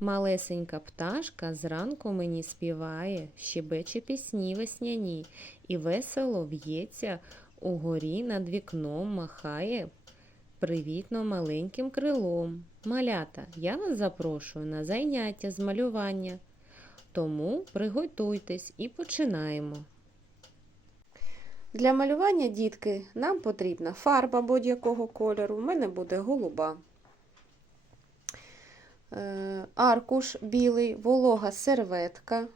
Малесенька пташка зранку мені співає, щебече пісні весняні, і весело в'ється угорі над вікном, махає привітно маленьким крилом. Малята, я вас запрошую на заняття з малювання. Тому приготуйтесь і починаємо. Для малювання дітки нам потрібна фарба будь-якого кольору. У мене буде голуба. Е, Аркуш білий, волога серветка,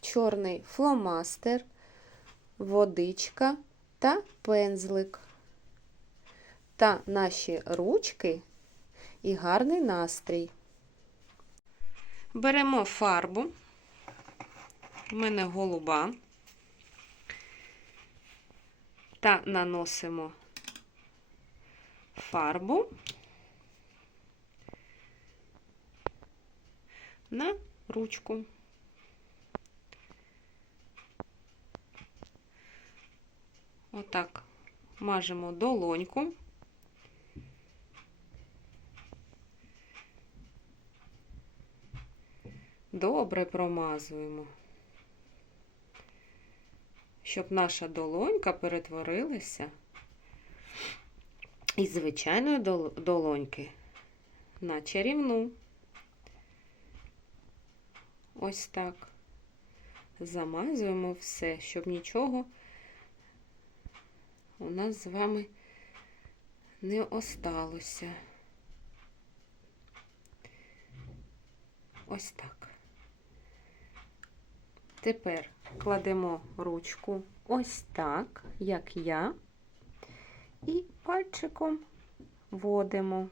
чорний фломастер, водичка та пензлик. Та наші ручки і гарний настрій. Беремо фарбу. У мене голуба. Та наносимо фарбу на ручку. Отак мажемо долоньку. Добре промазуємо, щоб наша долонька перетворилася із звичайної долоньки на чарівну. Ось так. Замазуємо все, щоб нічого у нас з вами не осталося. Ось так. Тепер кладемо ручку ось так, як я, і пальчиком вводимо.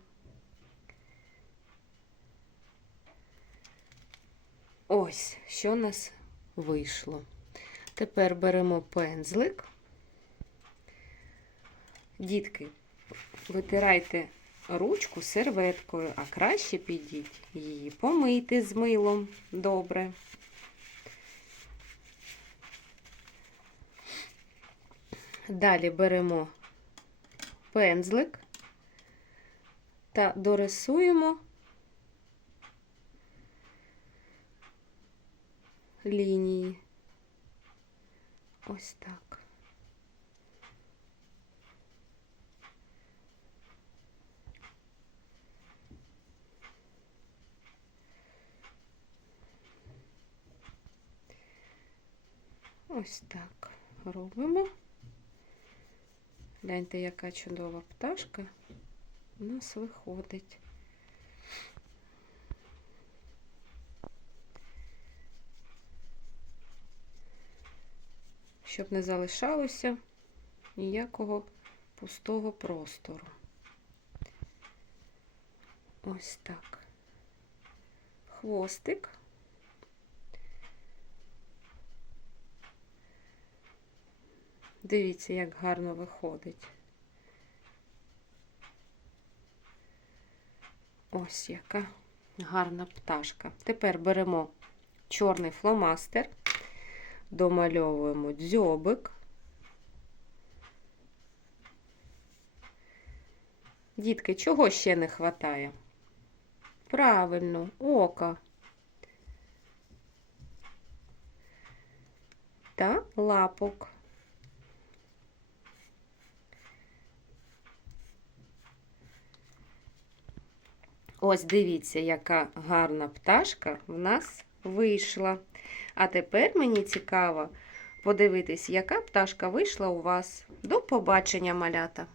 Ось, що у нас вийшло. Тепер беремо пензлик. Дітки, витирайте ручку серветкою, а краще підіть її помийте з милом добре. Далі беремо пензлик та дорисуємо лінії. Ось так. Ось так робимо. Гляньте, яка чудова пташка у нас виходить. Щоб не залишалося ніякого пустого простору. Ось так. Хвостик. Дивіться, як гарно виходить. Ось яка гарна пташка. Тепер беремо чорний фломастер, домальовуємо дзьобик. Дітки, чого ще не вистачає? Правильно, ока. Та лапок. Ось дивіться, яка гарна пташка в нас вийшла. А тепер мені цікаво подивитись, яка пташка вийшла у вас. До побачення, малята!